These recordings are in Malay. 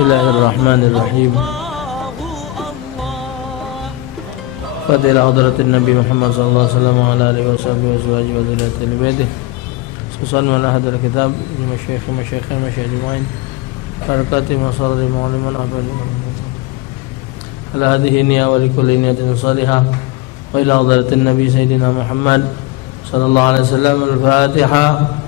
Bismillahirrahmanirrahim. Fadilah hadratin Nabi Muhammad sallallahu alaihi wasallam wa ala alihi wa sahbihi wa azwajihi wa dzurriyyatihi baitih. Susan wa la hadal kitab masyayikh ajma'in. Barakati masarri mu'alliman afdal. Ala hadhihi niyya wa likulli niyatin salihah. Wa ila hadratin Nabi Sayyidina Muhammad sallallahu alaihi wasallam al-Fatihah.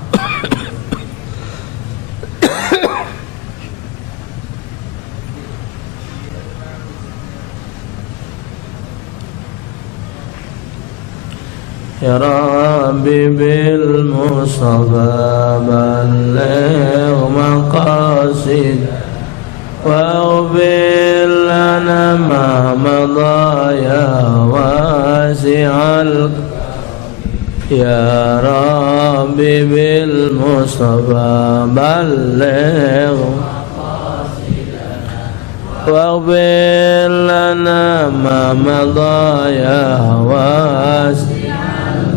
Ya Rabbi bil Mustafa balligh maqasid waghfir lana ma madha ya wasi'al. Ya Rabbi bil Mustafa balligh waghfir lana ma madha ya wasi'al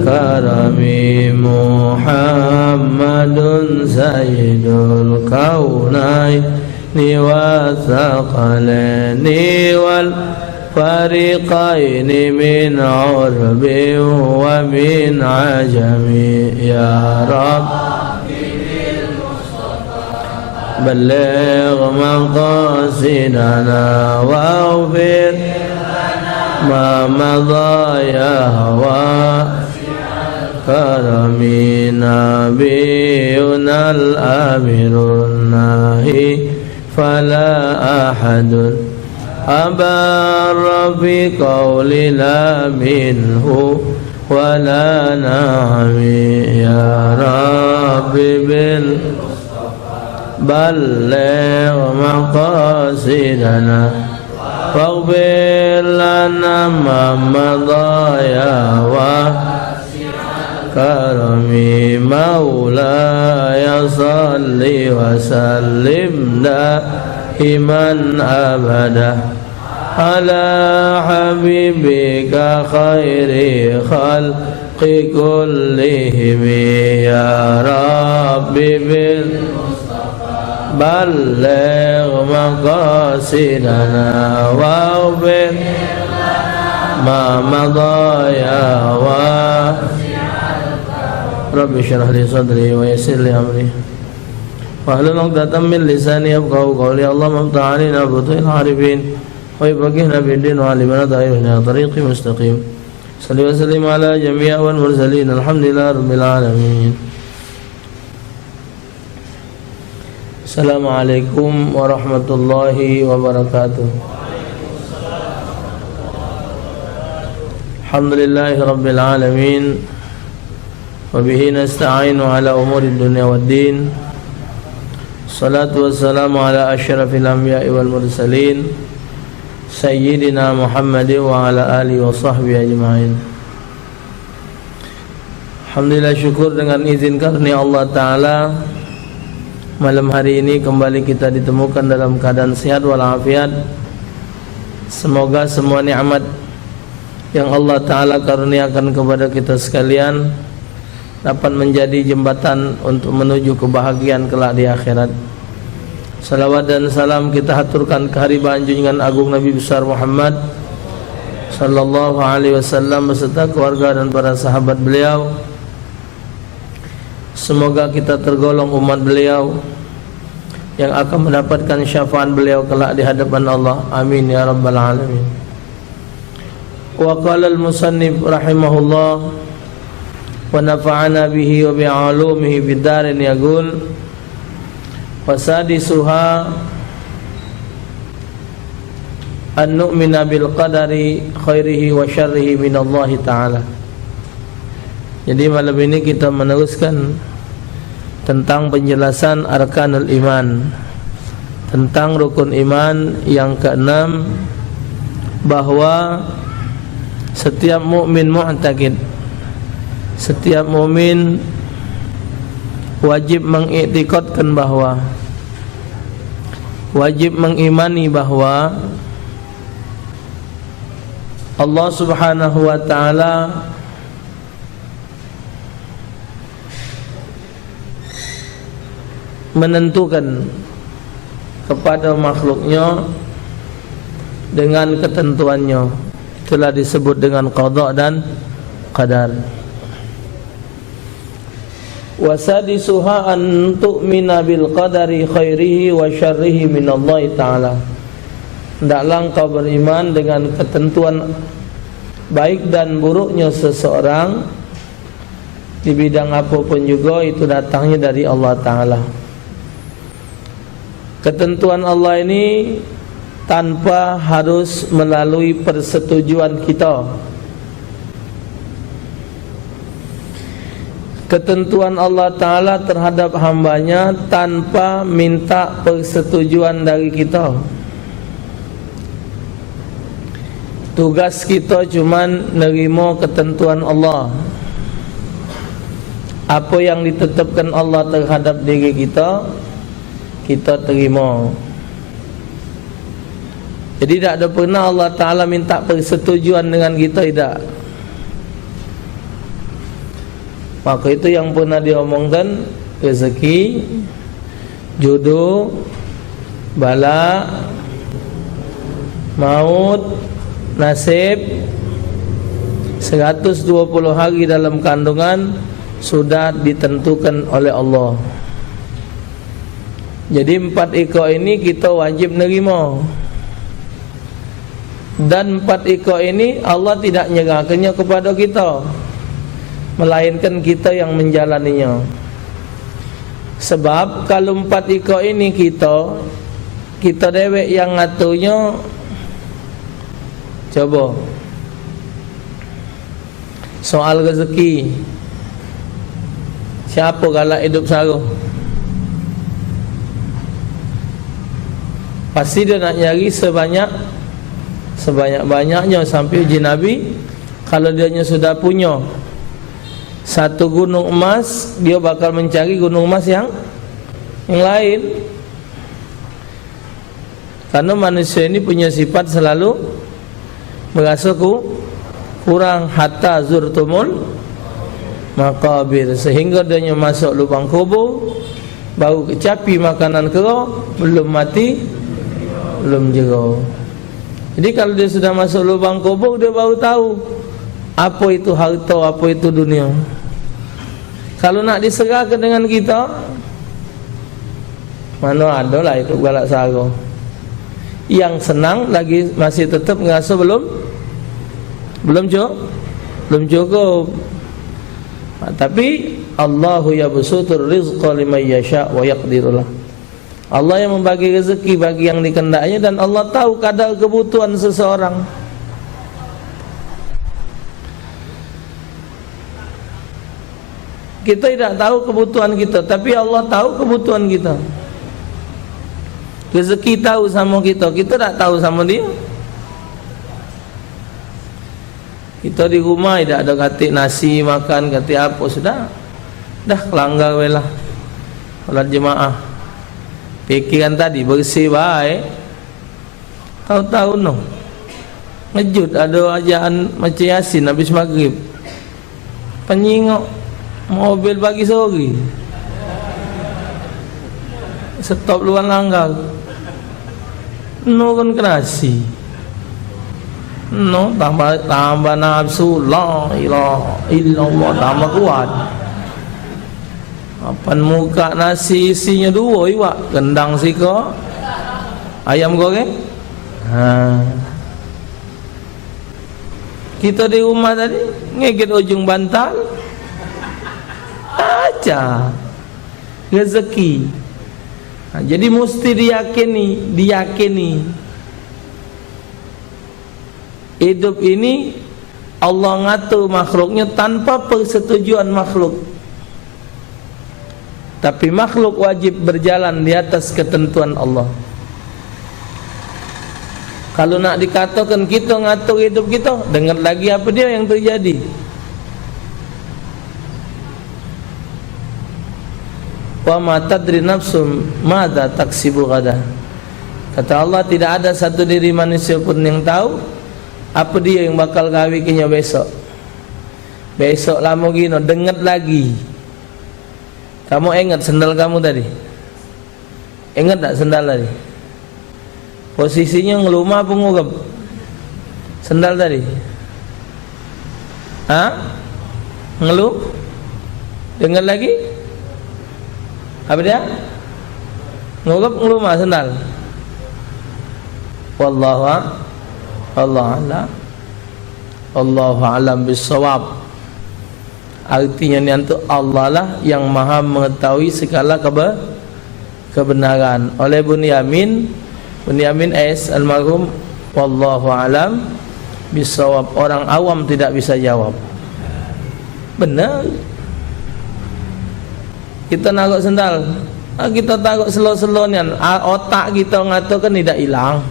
karami. Muhammadun sayyidul kaunaini wa thaqalaini wal fariqaini min urbi wa min ajami. Ya Rabbi bil Mustafa balligh maqasidana waghfir ma madha ya hawa karami. Nabiyuna al-amirun nahi fala ahadun abarra fi qawli la minhu wala na'ami. Ya Rabbi bil balligh maqasidana waghfir lana ma madha ya karami. Maulaya salli wa sallim daiman abada ala habibika khairi khalqi kullihim. Ya Rabbi bil balligh maqasidana waghfir ma madha ya Rabbi syrah li sadri wa yassir li amri wahlul 'uqdatam min lisani yafqahu qawli. Allahumma iftah 'alaina butuhil arifin wa ibrahimna bid-din wa 'allimna ta'irina tariqi mustaqim. Salli wa sallim ala jami'i wal mursalin alhamdulillahi rabbil alamin. Assalamualaikum warahmatullahi wabarakatuh. Alhamdulillahi rabbil alamin. Wabihi nasta'inu ala umuri dunia wad din. Salatu wassalamu ala asyrafil anbiya'i wal mursalin Sayyidina Muhammadin wa ala alihi wa sahbihi ajma'in. Alhamdulillah, syukur dengan izin karunia Allah Ta'ala, malam hari ini kembali kita ditemukan dalam keadaan sehat walafiat. Semoga semua nikmat yang Allah Ta'ala karuniakan kepada kita sekalian dapat menjadi jembatan untuk menuju kebahagiaan kelak di akhirat. Salawat dan salam kita haturkan ke haribaan junjungan agung Nabi besar Muhammad sallallahu alaihi wasallam beserta keluarga dan para sahabat beliau. Semoga kita tergolong umat beliau yang akan mendapatkan syafaat beliau kelak di hadapan Allah. Amin ya rabbal alamin. Wa qala al-musannif rahimahullah wa nafa'ana bihi wa bi'alumihi fid darin yaqul wasadisuha an nu'mina bil qadari khairihi wa syarrihi minallahi ta'ala. Jadi malam ini kita meneruskan tentang penjelasan arkanul iman, tentang rukun iman yang keenam, bahwa setiap mukmin mu'taqid, setiap mukmin wajib mengiktikadkan bahwa, wajib mengimani bahwa Allah Subhanahu wa ta'ala menentukan kepada makhluknya dengan ketentuannya. Itulah disebut dengan qada dan qadar. Wasadisuha an tu'mina bil qadari khairihi wa syarrihi minallahi ta'ala. Hendaklah engkau beriman dengan ketentuan baik dan buruknya seseorang di bidang apapun juga, itu datangnya dari Allah Ta'ala. Ketentuan Allah ini tanpa harus melalui persetujuan kita. Ketentuan Allah Ta'ala terhadap hambanya tanpa minta persetujuan dari kita. Tugas kita cuman nerima ketentuan Allah. Apa yang ditetapkan Allah terhadap diri kita, kita terima. Jadi tak ada pernah Allah Ta'ala minta persetujuan dengan kita, tidak. Maka itu yang pernah diomongkan, rezeki, jodoh, bala, maut, nasib, 120 hari dalam kandungan sudah ditentukan oleh Allah. Jadi 4 ekor ini kita wajib nerima. Dan 4 ekor ini Allah tidak nyerahkannya kepada kita, melainkan kita yang menjalaninya. Sebab kalau 4 ekor ini kita dewek yang ngaturnya. Coba soal rezeki, siapa galak hidup saruh? Pasti dia nak nyari sebanyak-banyaknya. Sampai uji Nabi, kalau dia sudah punya 1 gunung emas, dia bakal mencari gunung emas yang lain. Karena manusia ini punya sifat selalu merasa kurang, hatta zurtumul maqabir, sehingga dia masuk lubang kubur, baru kecapi makanan kera, belum mati, belum jero. Jadi kalau dia sudah masuk lubang kubur, dia baru tahu apa itu harta, apa itu dunia. Kalau nak diserahkan dengan kita, mana ada lah itu galak sarung. Yang senang lagi masih tetap ngerasa belum cukup. Tapi Allahu yabsutur rizqa liman yasha wa yaqdirulah. Allah yang membagi rezeki bagi yang dikehendaknya, dan Allah tahu kadar kebutuhan seseorang. Kita tidak tahu kebutuhan kita, tapi Allah tahu kebutuhan kita. Rezeki tahu sama kita, kita tak tahu sama dia. Kita di rumah tidak ada katik nasi makan, katik apa, sudah dah kelanggar welah salat jemaah. Pikiran tadi bersih baik, tahu-tahu no ngejut ada ajaan macam Yasin habis maghrib, penyingok mobil pagi sore, stop luar langgar, no kan kenasi, no tambah nafsu, la ilaha illallah, tambah kuat. Apan muka nasi isinya 2 iwak, kendang sika, ayam goreng. Kita di rumah tadi ngegit ujung bantal aja rezeki. Jadi mesti diyakini hidup ini Allah ngatur makhluknya tanpa persetujuan makhluk. Tapi makhluk wajib berjalan di atas ketentuan Allah. Kalau nak dikatakan kita ngatur hidup kita, dengar lagi apa dia yang terjadi. Wa ma tadri nafsum madza taksibu ghadan. Kata Allah, tidak ada satu diri manusia pun yang tahu apa dia yang bakal gawikinya besok. Besok lama gino, dengar lagi. Kamu ingat sendal kamu tadi? Ingat tak sendal tadi? Posisinya ngelumah apa ngurep? Sendal tadi. Ngeluh? Dengar lagi? Apa dia? Ngurep ngelumah sendal. Allahu a'lam bissawab. Artinya ni untuk Allah lah yang maha mengetahui segala kebenaran. Oleh Bunyamin S almarhum, wallahu a'lam bissawab. Orang awam tidak bisa jawab. Benar. Kita naruh sendal, kita taruh slow-slow ni, otak kita ngatakan tidak hilang.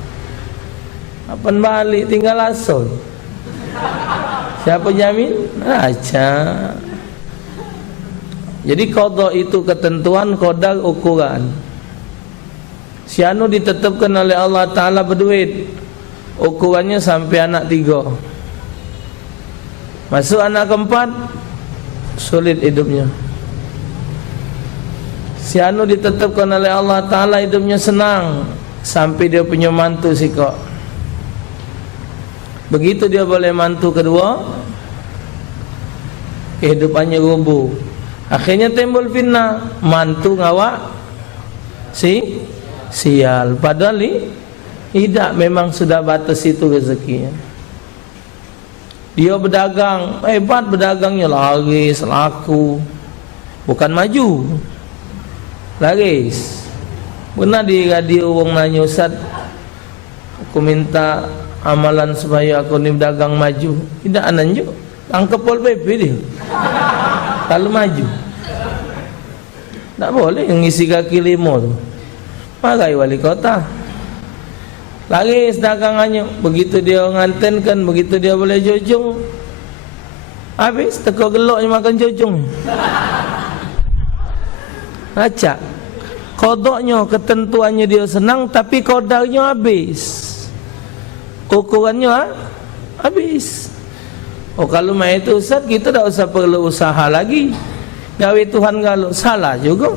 Apaan balik tinggal asal. Siapa jamin? Raja. Jadi qada itu ketentuan, qadar ukuran. Si anu ditetapkan oleh Allah Ta'ala berduit, ukurannya sampai anak 3. Masuk anak keempat, sulit hidupnya. Si anu ditetapkan oleh Allah Ta'ala hidupnya senang sampai dia punya mantu sikok. Begitu dia boleh mantu kedua, kehidupannya rubuh. Akhirnya timbul fitnah, mantu ngawak sial. Padahal tidak, memang sudah batas itu rezekinya. Dia berdagang, hebat berdagangnya, laris, laku, bukan maju, laris. Pernah di radio orang nanya, Ustaz, aku minta amalan supaya aku ni berdagang maju. Tidak ananju, tangkap Pol PP dia. Kalau maju tak boleh ngisi kaki 5 tu. Pakai wali kota. Laris dagangannya. Begitu dia ngantenkan, begitu dia boleh jujung, habis teko geloknya makan jujung. Acak. Kodoknya, ketentuannya dia senang, tapi kodarnya habis. Ukurannya habis. Oh, kalau main itu Ustaz, kita tak usah perlu usaha lagi. Gawe Tuhan kalau salah juga.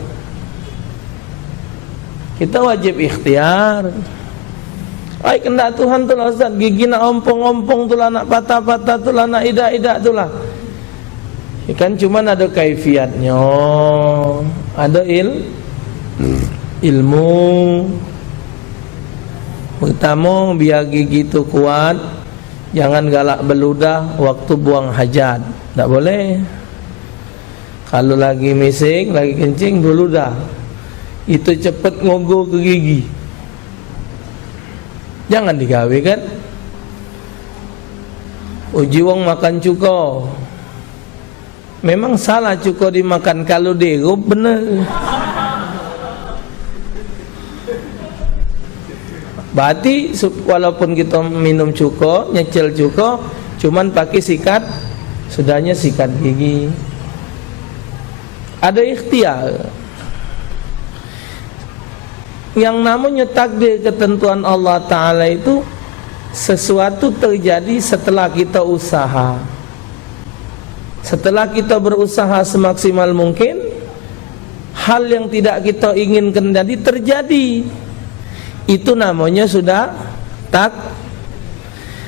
Kita wajib ikhtiar. Ay, kena Tuhan tu lah Ustaz, gigi nak ompong-ompong tu lah, nak patah-patah tu lah, nak idak-idak tu lah. Kan cuma ada kaifiatnya, ada ilmu. Pertama, biar gigi tu kuat, jangan galak beludah waktu buang hajat. Tak boleh. Kalau lagi mising, lagi kencing, beludah, itu cepat ngogo ke gigi. Jangan digawe kan. Uji wong makan cuko, memang salah cuko dimakan. Kalau dirup bener. Berarti walaupun kita minum cuko, nyecil cuko, cuman pakai sikat, sudahnya sikat gigi. Ada ikhtiar. Yang namanya takdir, ketentuan Allah Ta'ala itu sesuatu terjadi setelah kita usaha. Setelah kita berusaha semaksimal mungkin, hal yang tidak kita inginkan jadi terjadi. Itu namanya sudah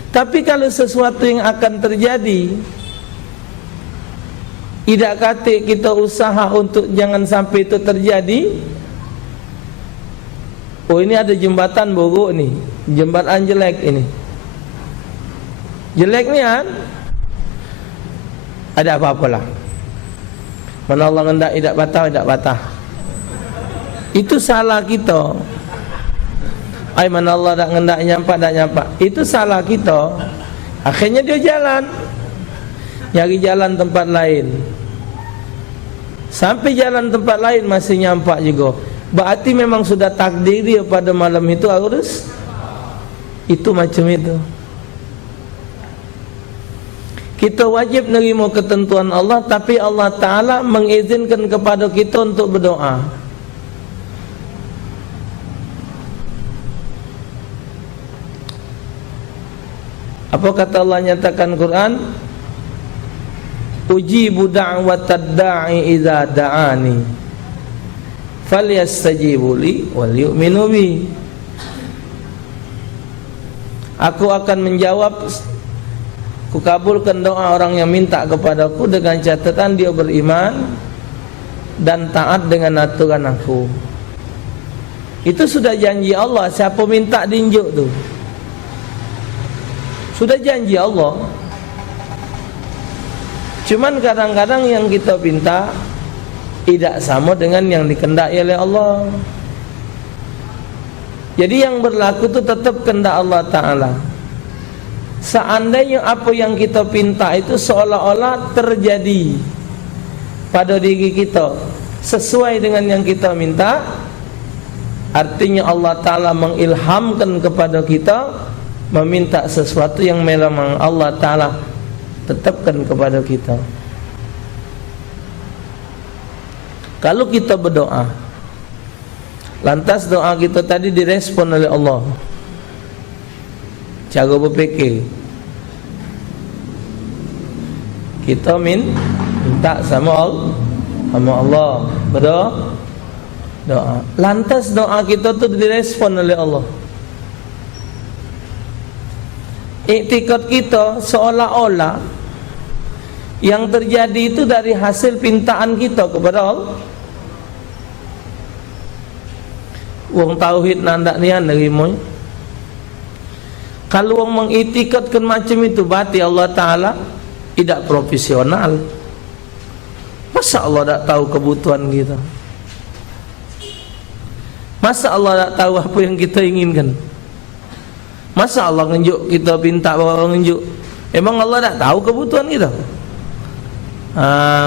Tapi kalau sesuatu yang akan terjadi, tidak kata kita usaha untuk jangan sampai itu terjadi. Oh, ini ada jembatan buruk nih, jembatan jelek ini. Jelek ni kan, ada apa-apalah. Mana Allah hendak tidak patah. Itu salah kita. Ay, mana Allah tak hendak nyampak. Itu salah kita. Akhirnya dia jalan, nyari jalan tempat lain. Sampai jalan tempat lain masih nyampak juga. Berarti memang sudah takdir dia pada malam itu harus itu macam itu. Kita wajib menerima ketentuan Allah, tapi Allah Ta'ala mengizinkan kepada kita untuk berdoa. Apa kata Allah nyatakan Quran? Ujibu da'watad da'i idza da'ani falyastajibu li wal yu'minu bi. Aku akan menjawab, ku kabulkan doa orang yang minta kepadaku dengan catatan dia beriman dan taat dengan aturan aku. Itu sudah janji Allah. Siapa minta diinjuk tu, sudah janji Allah. Cuman kadang-kadang yang kita minta tidak sama dengan yang dikehendaki oleh Allah. Jadi yang berlaku itu tetap kehendak Allah Ta'ala. Seandainya apa yang kita pinta itu seolah-olah terjadi pada diri kita sesuai dengan yang kita minta, artinya Allah Ta'ala mengilhamkan kepada kita meminta sesuatu yang memang Allah Ta'ala tetapkan kepada kita. Kalau kita berdoa, lantas doa kita tadi direspon oleh Allah, cara berfikir kita minta sama Allah, berdoa, lantas doa kita tu direspon oleh Allah. Iktikad kita seolah-olah yang terjadi itu dari hasil pintaan kita kepada Allah. Wong tauhid nandak nian nerimo. Kalau wong mengiktikadkan macam itu, berarti Allah Ta'ala tidak profesional. Masa Allah tak tahu kebutuhan kita? Masa Allah tak tahu apa yang kita inginkan? Masa Allah ngenjuk kita pinta bawa ngenjuk? Emang Allah tak tahu kebutuhan kita?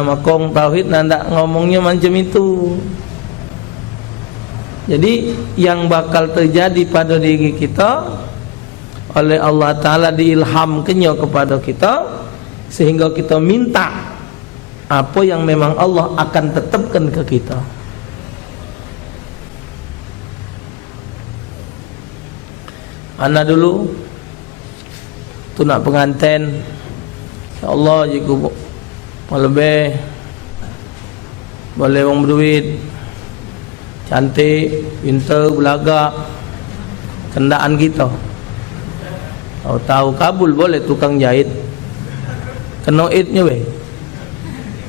Makong tauhid nandak ngomongnya macam itu. Jadi yang bakal terjadi pada diri kita oleh Allah Ta'ala diilhamkannya kepada kita, sehingga kita minta apa yang memang Allah akan tetapkan ke kita. Ana dulu tu nak pengantin, ya Allah jika lebih boleh wong berduit, cantik, pintar, belagak, kendaan kita. Tahu kabul boleh tukang jahit, kena idnya weh.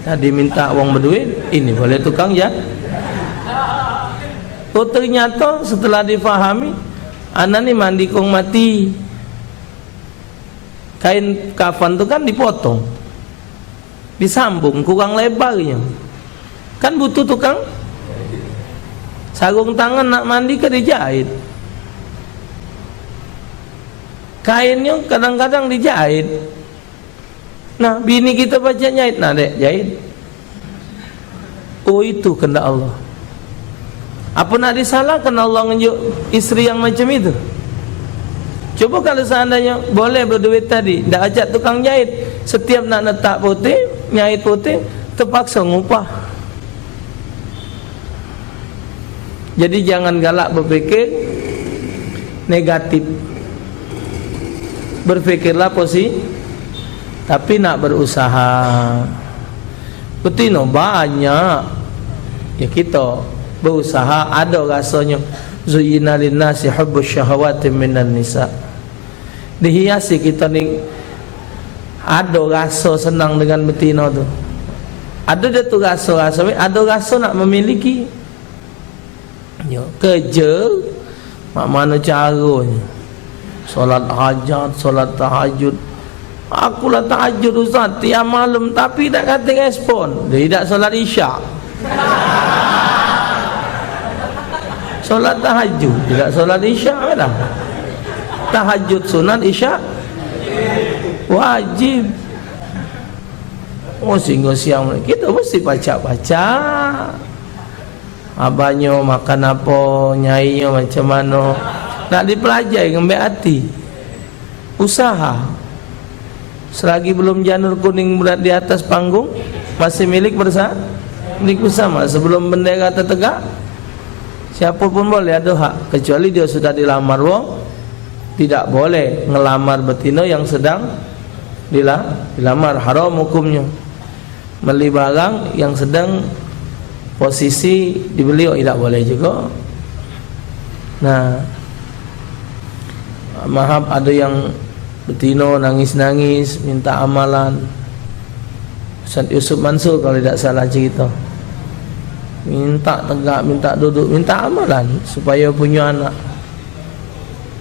Tadi minta wong berduit, ini boleh tukang jahit. Oh ternyata setelah difahami, anak ni mandi kong mati, kain kafan tu kan dipotong, disambung kurang lebarnya, kan butuh tukang sarung tangan nak mandi ke dijahit. Kainnya kadang-kadang dijahit. Nah bini kita baca jahit, nah dek jahit. Oh itu kehendak Allah. Apa nak disalahkan Allah nunjuk isteri yang macam itu? Coba kalau seandainya boleh berduit tadi, dah ajak tukang jahit, setiap nak letak putih, nyahit putih, terpaksa ngupah. Jadi jangan galak berfikir negatif, berfikirlah positif, tapi nak berusaha. Betino banyak ya kita berusaha, ada rasanya zuyyina linnasi hubbus syahawati minan nisa, dihiasi kita ni ada rasa senang dengan betina tu, ada dia tu rasa ada rasa nak memiliki. Ya, kerja mak mana caranya, solat hajat, solat tahajud. Akulah tahajud Ustaz tiap malam, tapi tak kata respon. Dia tidak solat isyak. Solat tahajud, tidak solat isyak kan? Tahajud sunat, isyak wajib. Oh sehingga siang kita mesti baca-baca. Abahnya makan apa, nyainya macam mana, nak dipelajari ngambil hati. Usaha. Selagi belum janur kuning berat di atas panggung, masih milik bersama. Sebelum bendera tertegak, siapa pun boleh ada hak, kecuali dia sudah dilamar wong. Tidak boleh ngelamar betina yang sedang dilamar, haram hukumnya. Beli barang yang sedang posisi dibeli tidak boleh juga. Nah, Mahab ada yang betino nangis-nangis minta amalan. Ustaz Yusuf Mansur kalau tidak salah cerita, minta tegak, minta duduk, minta amalan supaya punya anak.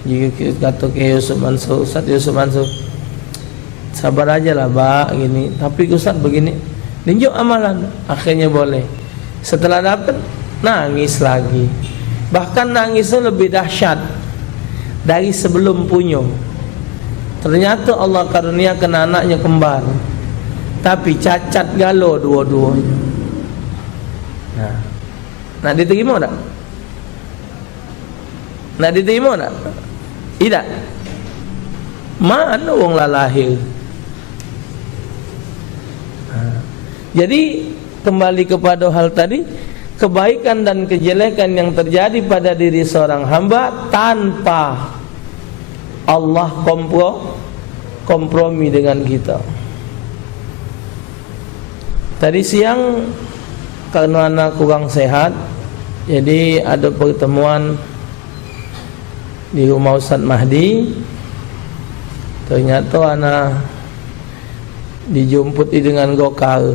Jika kita kata ke Yusuf Mansur, Ustaz Yusuf Mansur, sabar aja lah Pak gini, tapi Ustaz begini, tunjuk amalan. Akhirnya boleh. Setelah dapat, nangis lagi. Bahkan nangisnya lebih dahsyat dari sebelum punya. Ternyata Allah karuniakan anaknya kembar, tapi cacat galo dua-duanya. Nak diterima tak? Nak diterima tak? Tidak. Mana orang lah lahir? Jadi kembali kepada hal tadi, kebaikan dan kejelekan yang terjadi pada diri seorang hamba tanpa Allah kompromi dengan kita. Tadi siang karena anak kurang sehat, jadi ada pertemuan di rumah Ustaz Mahdi. Ternyata anak dijumputi dengan gokar.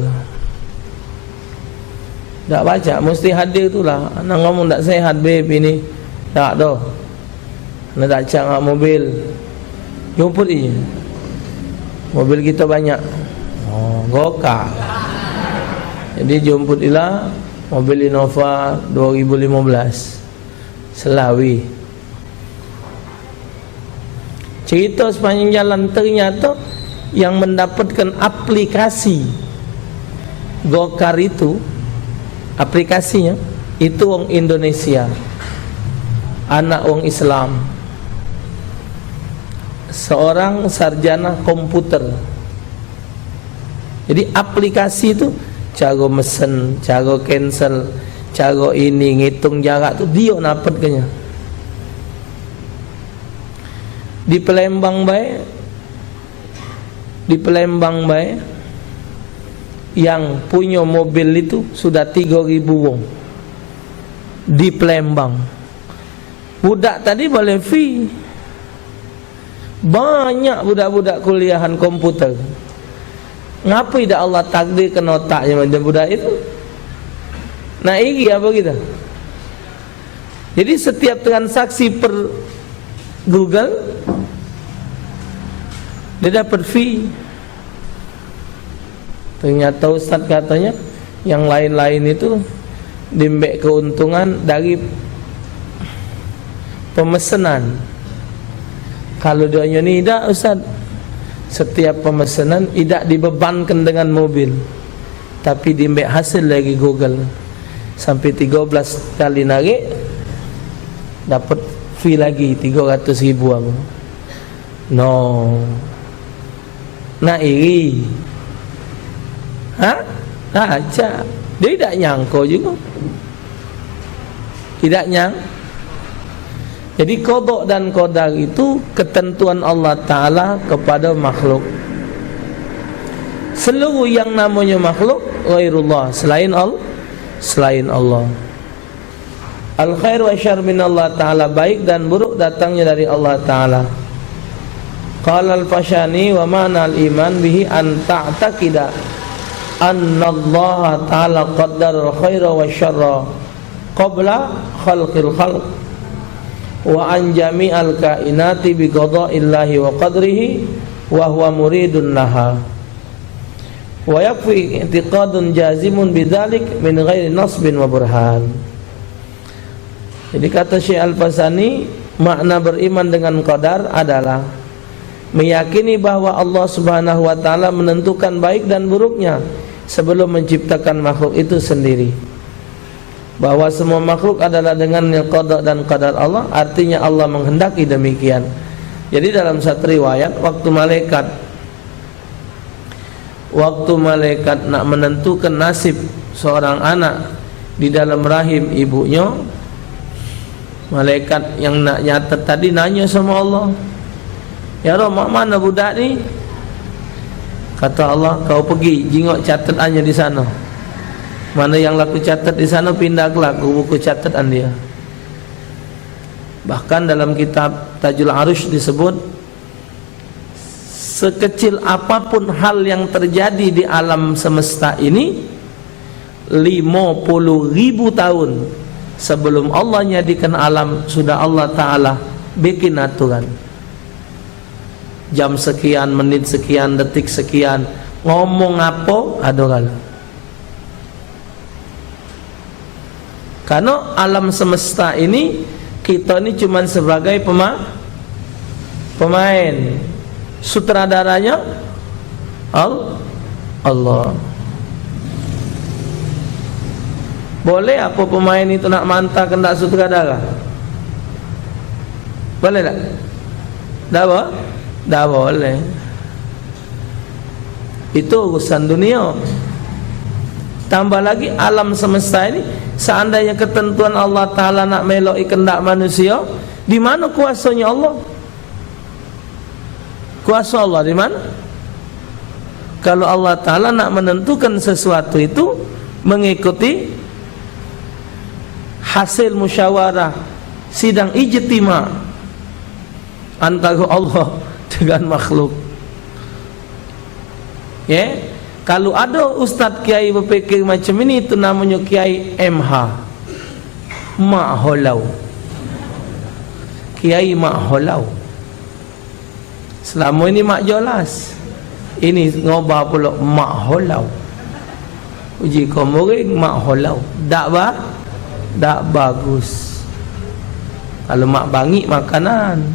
Tak baca, mesti hadir itulah. Anak ngomong tak sehat babe ini. Tak dah. Anak tak cak ngak mobil. Jemput je. Mobil kita banyak. Gokar. Jadi jemput ilah mobil Innova 2015 Selawi. Cerita sepanjang jalan, ternyata yang mendapatkan aplikasi gokar itu, aplikasinya itu orang Indonesia, anak orang Islam, seorang sarjana komputer. Jadi aplikasi itu cara mesen, cara cancel, cara ini ngitung jarak tu dia dapatkannya. Di Palembang baik, yang punya mobil itu sudah 3.000 wong di Palembang. Budak tadi boleh fee. Banyak budak-budak kuliahan komputer. Ngapa tidak Allah takdirkan otaknya macam budak itu? Nah ini apa kita? Jadi setiap transaksi per Google dia dapat fee. Ternyata Ustaz katanya yang lain-lain itu dimbek keuntungan dari pemesanan. Kalau dia ni tidak Ustaz, setiap pemesanan tidak dibebankan dengan mobil, tapi dimbek hasil lagi Google. Sampai 13 kali narik dapat fee lagi 300.000 apa. No. Nak iri. Aja. Dia tidak nyangka juga. Tidak nyang. Jadi qada dan qadar itu ketentuan Allah Ta'ala kepada makhluk. Seluruh yang namanya makhluk ghairullah, selain Allah. Al khair wa syarr min Allah Ta'ala, baik dan buruk datangnya dari Allah Ta'ala. Qala al-Fashani wa ma'na al-iman bihi an ta'taqida anna Allah Ta'ala qaddara al-khaira wa syarra qabla khalqil khalq wa an jami'al kainati bi qada'illahi wa qadrihi wa huwa muridun laha wa yakfi i'tiqadun jazimun bidzalik min ghairi nasbin wa burhan. Jadi kata Syekh Al-Fasani, makna beriman dengan qadar adalah meyakini bahwa Allah Subhanahu wa taala menentukan baik dan buruknya sebelum menciptakan makhluk itu sendiri. Bahwa semua makhluk adalah dengan qada dan qadar Allah, artinya Allah menghendaki demikian. Jadi dalam satu riwayat, waktu malaikat nak menentukan nasib seorang anak di dalam rahim ibunya, malaikat yang nak nyatet tadi nanya sama Allah, ya Rabb, mana budak ni? Kata Allah, kau pergi jingok catatannya di sana. Mana yang laku catat di sana, pindah ke laku buku catatan dia. Bahkan dalam kitab Tajul Arush disebut, sekecil apapun hal yang terjadi di alam semesta ini, 50.000 tahun sebelum Allah nyadikan alam, sudah Allah Ta'ala bikin aturan. Jam sekian, menit sekian, detik sekian, ngomong apa, adoran. Karena alam semesta ini, kita ini cuma sebagai pemain. Sutradaranya Allah. Boleh apa pemain itu nak mantah kendak sutradara? Boleh tak? Dah boleh. Itu urusan dunia. Tambah lagi alam semesta ini, seandainya ketentuan Allah Ta'ala nak meloi kendak manusia, di mana kuasanya Allah? Kuasa Allah di mana? Kalau Allah Ta'ala nak menentukan sesuatu itu mengikuti hasil musyawarah sidang ijtima antara Allah dengan makhluk. Ya, kalau ada ustaz kiai berfikir macam ini, itu namanya kiai MH, Mak Holau. Kiai Mak Holau. Selama ini mak jelas, ini ngobah pula Mak Holau. Uji komoring Mak Holau. Tak bagus. Kalau mak bangik makanan,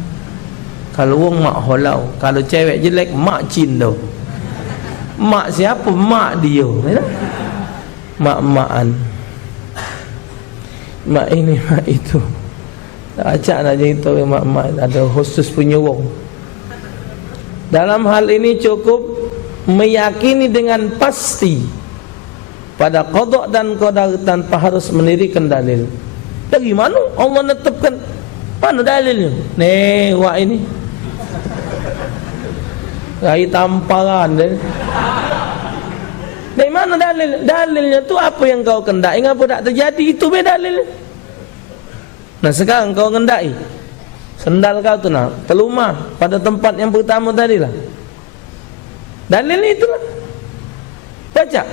kalau wong Mak Holau. Kalau cewek jelek Mak Cindo. Mak siapa? Mak dia. Mak-makan. Mak ini, mak itu. Tak acak nak jadi tahu mak-mak. Ada khusus punya wong. Dalam hal ini cukup meyakini dengan pasti pada qada dan qadar tanpa harus mendirikan dalil. Dari mana Allah netapkan? Mana dalilnya? Nih, wak ini. Rai tamparan deh. Dari mana dalil? Dalilnya tu apa yang kau kendaki, apa tak terjadi, itu be dalil. Nah sekarang kau kendaki sendal kau tu nak terlumah pada tempat yang pertama tadi lah. Dalil itulah. Baca.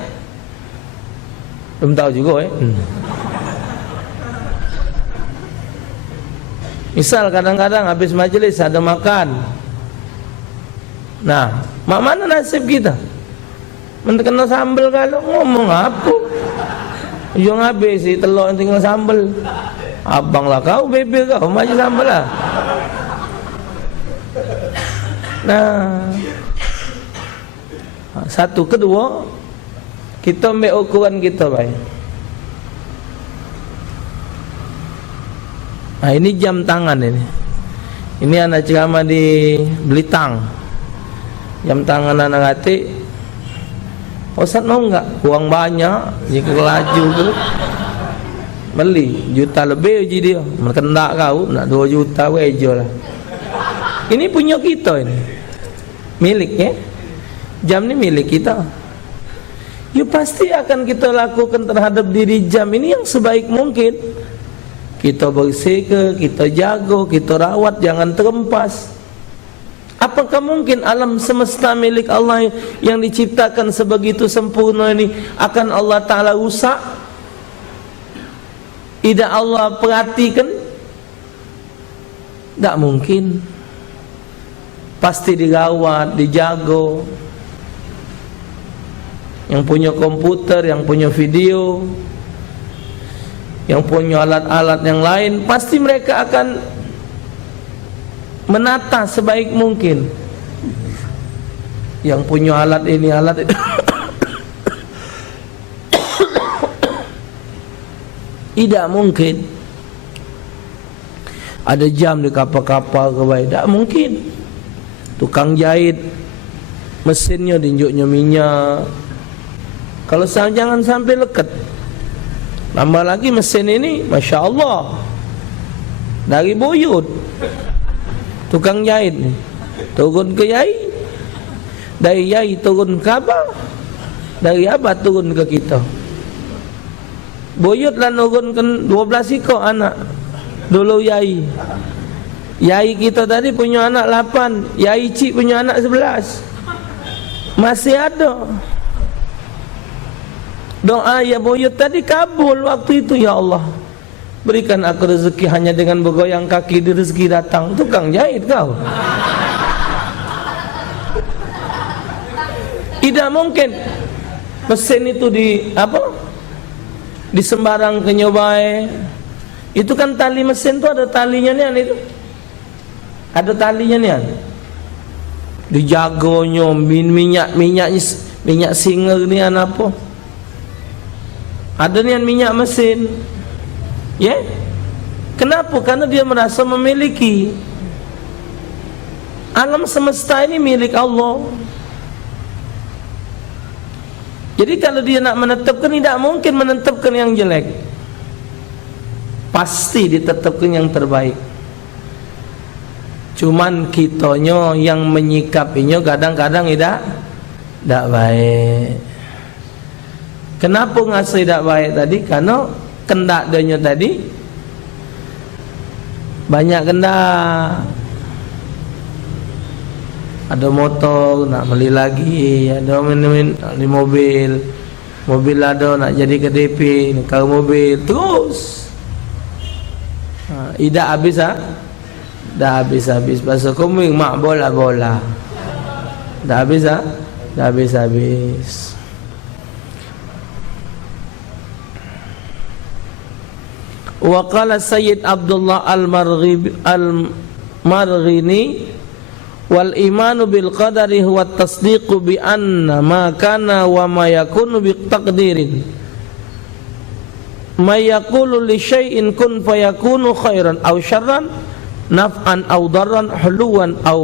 Belum tahu juga Misal kadang-kadang habis majlis ada makan. Nah, mak mana nasib kita? Menekena sambal kalau ngomong apa? Yang habis si telur yang tinggal sambal. Abang lah kau, bebel kau, maju sambal lah. Nah, satu, kedua, kita ambil ukuran kita baik. Nah ini jam tangan ini. Ini anak ceramah di Belitang. Jam tangan anak hati. Ustaz mau enggak? Uang banyak, jika laju tu beli juta lebih uji dia. Menkendak kau nak 2 juta wejo lah. Ini punya kita ini. Miliknya. Jam ni milik kita. Ya pasti akan kita lakukan terhadap diri jam ini yang sebaik mungkin. Kita bersihkan, kita jaga, kita rawat, jangan terempas. Apakah mungkin alam semesta milik Allah yang diciptakan sebegitu sempurna ini akan Allah Ta'ala rusak? Tidak Allah perhatikan? Tak mungkin. Pasti dirawat, dijaga. Yang punya komputer, yang punya video, yang punya alat-alat yang lain, pasti mereka akan menata sebaik mungkin. Yang punya alat ini, alat itu tidak mungkin ada jam di kapal-kapal ke baik, tidak mungkin. Tukang jahit mesinnya dinjuknya minyak. Kalau jangan sampai lekat. Tambah lagi mesin ini, Masya Allah, dari buyut tukang jahit ni turun ke yai, dari yai turun ke abah, dari abah turun ke kita. Buyut lah turun ke 12 ekor anak. Dulu yai kita tadi punya anak 8, yai cik punya anak 11. Masih ada. Doa ya buyut tadi kabul waktu itu. Ya Allah, berikan aku rezeki hanya dengan bergoyang kaki di rezeki datang. Tukang jahit kau. Tidak mungkin mesin itu di sembarang kenyobai. Itu kan tali mesin itu ada talinya nih itu. Ada talinya nih. Dijagonya minyak single ni apa? Ada nih minyak mesin. Ya? Kenapa? Karena dia merasa memiliki. Alam semesta ini milik Allah. Jadi kalau dia nak menetapkan, tidak mungkin menetapkan yang jelek. Pasti ditetapkan yang terbaik. Cuman kitanya yang menyikapinya kadang-kadang tidak baik. Kenapa ngasih tidak baik tadi? Karena kendak dia tadi banyak kendak. Ada motor nak beli lagi, ada di mobil ada nak jadi KDP, kalau mobil terus. Tidak habis dah habis. Pasal kuming mak bola. Dah habis dah habis. Wa qala Sayyid Abdullah Al-Marghini wal imanu bil qadari huwa tasdiqu bi anna ma kana wa ma yakunu bi taqdirin. Ma yaqulu li syai'in kun fayakunu khairan aw syarran, naf'an aw darran, huluwan aw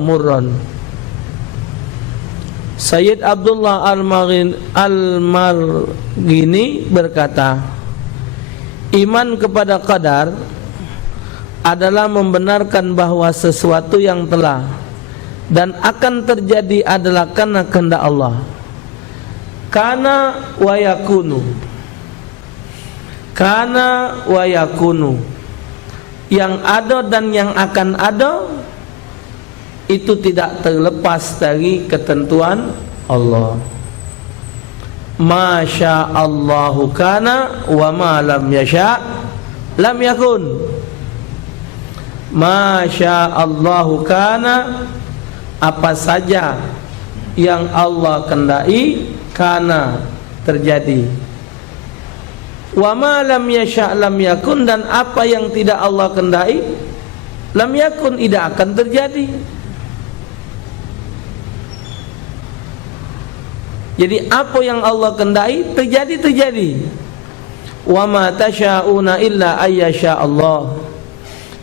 murran. Sayyid Abdullah Al-Marghini berkata, iman kepada qadar adalah membenarkan bahawa sesuatu yang telah dan akan terjadi adalah karena kehendak Allah. Kana wa yakunu, yang ada dan yang akan ada itu tidak terlepas dari ketentuan Allah. Masya Allahu kana wa ma lam yasha lam yakun. Masya Allahu kana, apa saja yang Allah kendai kana terjadi. Wa ma lam yasha lam yakun, dan apa yang tidak Allah kendai lam yakun, tidak akan terjadi. Jadi apa yang Allah kendai terjadi. Wa ma tasyauna illa ayyasha Allah.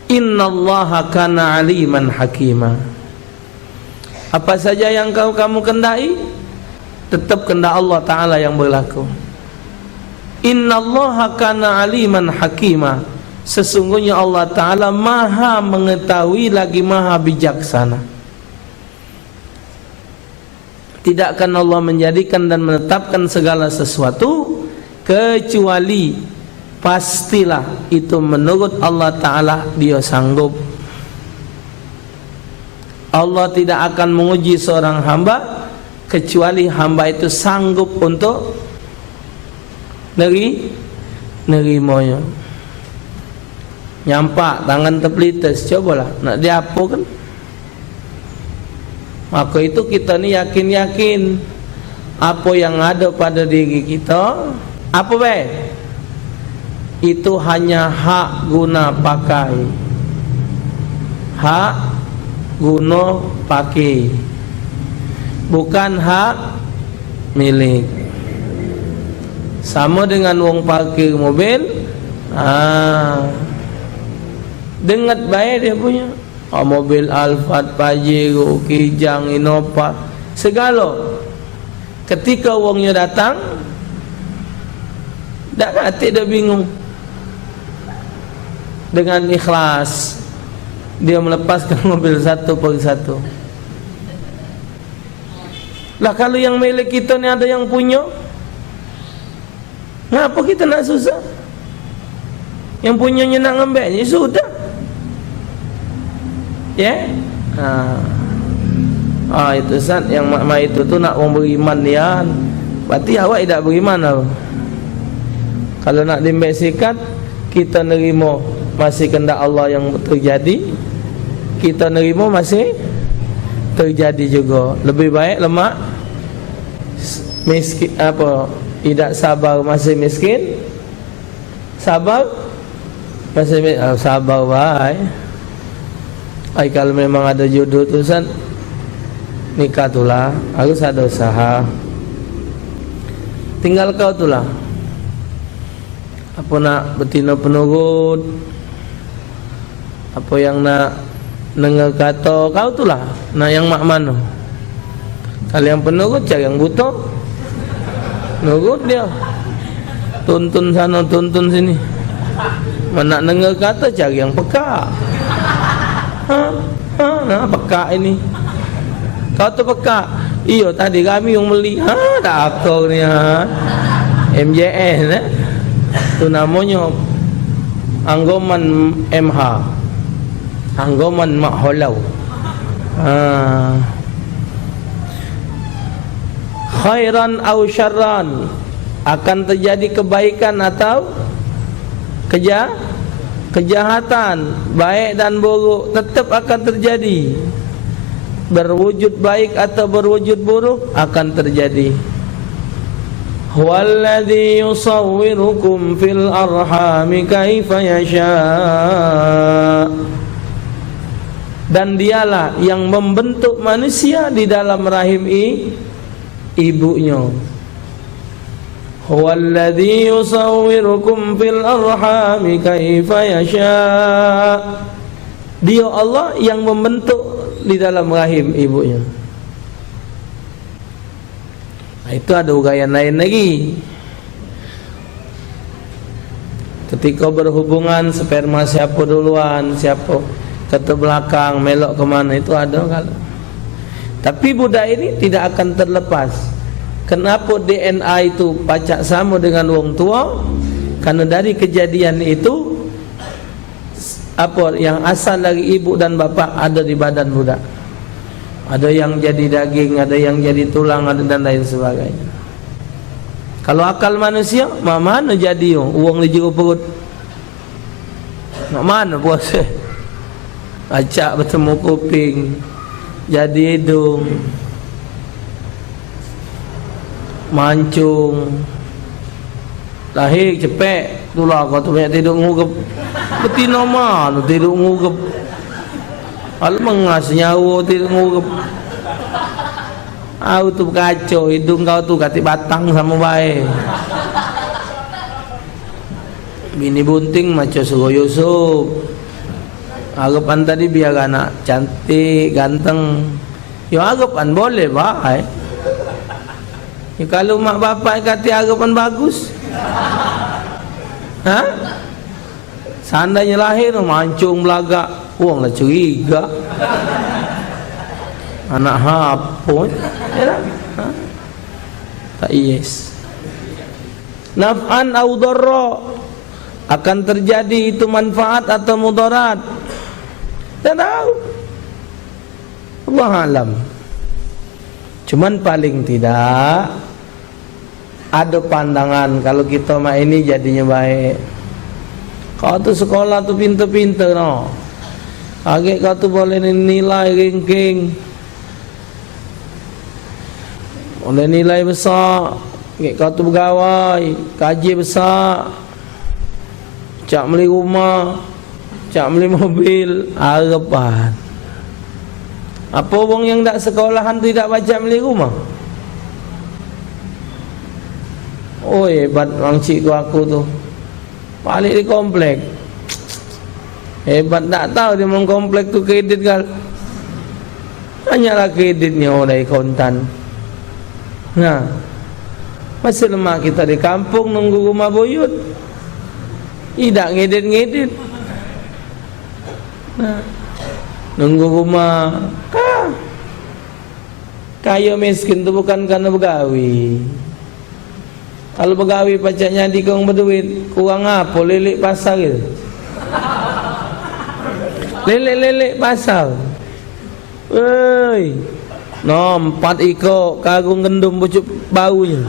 Innallaha kana aliman hakima. Apa saja yang kamu kendai, tetap kehendak Allah Ta'ala yang berlaku. Innallaha kana aliman hakima. Sesungguhnya Allah Ta'ala maha mengetahui lagi maha bijaksana. Tidak akan Allah menjadikan dan menetapkan segala sesuatu kecuali pastilah itu menurut Allah Ta'ala dia sanggup. Allah tidak akan menguji seorang hamba kecuali hamba itu sanggup untuk nerimanya. Nyampak tangan terpelitas, cobalah nak diapa kan. Maka itu kita ni yakin apa yang ada pada diri kita, apa baik, itu hanya hak guna pakai. Hak guna pakai, bukan hak milik. Sama dengan wong parkir mobil, dengat baik dia punya. Mobil Alphard, Pajero, Kijang, Innova, segala. Ketika wongnya datang, dak hati dia bingung. Dengan ikhlas dia melepaskan mobil satu per satu. Lah kalau yang milik kita ni ada yang punya, ngapa kita nak susah? Yang punyanya nak ngambilnya sudah. Ya. Itu Ustaz, yang mak itu tu nak orang beriman dia. Berarti awak tidak beriman apa? Kalau nak diambil sikat, kita nerima masih kehendak Allah yang terjadi, kita nerima masih terjadi juga. Lebih baik lemak miskin tidak sabar masih miskin, sabar masih sabar baik. Kalau memang ada jodoh tu Ustaz, nikah tulah, harus ada usaha. Tinggal kau tulah, apa nak betina penurut, apa yang nak dengar kata kau tulah, nak yang mak mana. Kalau yang penurut cari yang buta, nurut dia, tuntun sana tuntun sini. Mana nak dengar kata cari yang peka. Nah peka ini. Kau tu peka. Iyo tadi kami yang beli. Tak akal ni MJN tu namanya Anggoman MH, Anggoman Mak Holau. Khairan au syarran, akan terjadi kebaikan atau kejahatan, baik dan buruk tetap akan terjadi. Berwujud baik atau berwujud buruk akan terjadi. Huwallazi yusawwirukum fil arhami kaifa yasha. Dan dialah yang membentuk manusia di dalam rahim ibunya. Huwallazi yusawwirukum fil arhami kaifa yasha. Dia Allah yang membentuk di dalam rahim ibunya. Itu ada uraian lain lagi. Ketika berhubungan, sperma siapa duluan, siapa kata belakang, melok kemana, itu ada kalau. Tapi budak ini tidak akan terlepas. Kenapa DNA itu pacak sama dengan orang tua? Karena dari kejadian itu, apa yang asal dari ibu dan bapa ada di badan budak. Ada yang jadi daging, ada yang jadi tulang, ada dan lain sebagainya. Kalau akal manusia, mana jadi uang di juru perut? Nak mana puasa? Acak bertemu kuping, jadi hidung, mancung, lahir cepet, itulah kau tu banyak tidur ngugep. Betina mana tidur ngugep? Al mengas nyawa tidur ngugep. Aku tu kacau, hidung kau tu kati batang sama baik. Bini bunting macam suruh Yusuf. Agapan tadi biar anak cantik, ganteng. Ya agapan boleh baik. Ya, kalau mak bapak kata agapan bagus, seandainya lahir mancung belagak, uang lah curiga. Anak hapun, tak yes. Naf'an au dharra, akan terjadi itu manfaat atau mudarat. Tak tahu. Allah alam. Cuman paling tidak ada pandangan kalau kita mak ini jadinya baik. Kau tu sekolah tu pintar-pintar no. Agak kau tu boleh nilai ranking, boleh nilai besar. Agak kau tu pegawai, gaji besar, cak beli rumah, cak beli mobil, harapan. Apa orang yang tak sekolahan tidak baca beli rumah? Oh hebat orang cik aku tu, balik di komplek. Hebat, tak tahu dia mau komplek tu kredit kan. Hanyalah kreditnya dari kontan. Nah, masih lemah kita di kampung nunggu rumah buyut. Tidak ngedit-ngedit. Nah, nunggu rumah. Kaya miskin tu bukan karena begawi. Kalau pegawai pacaknya di kong berduit, kurang apa lelek pasar gitu. Lelek pasar. Woi. No, 4 ekor karung gendum pucuk baunya.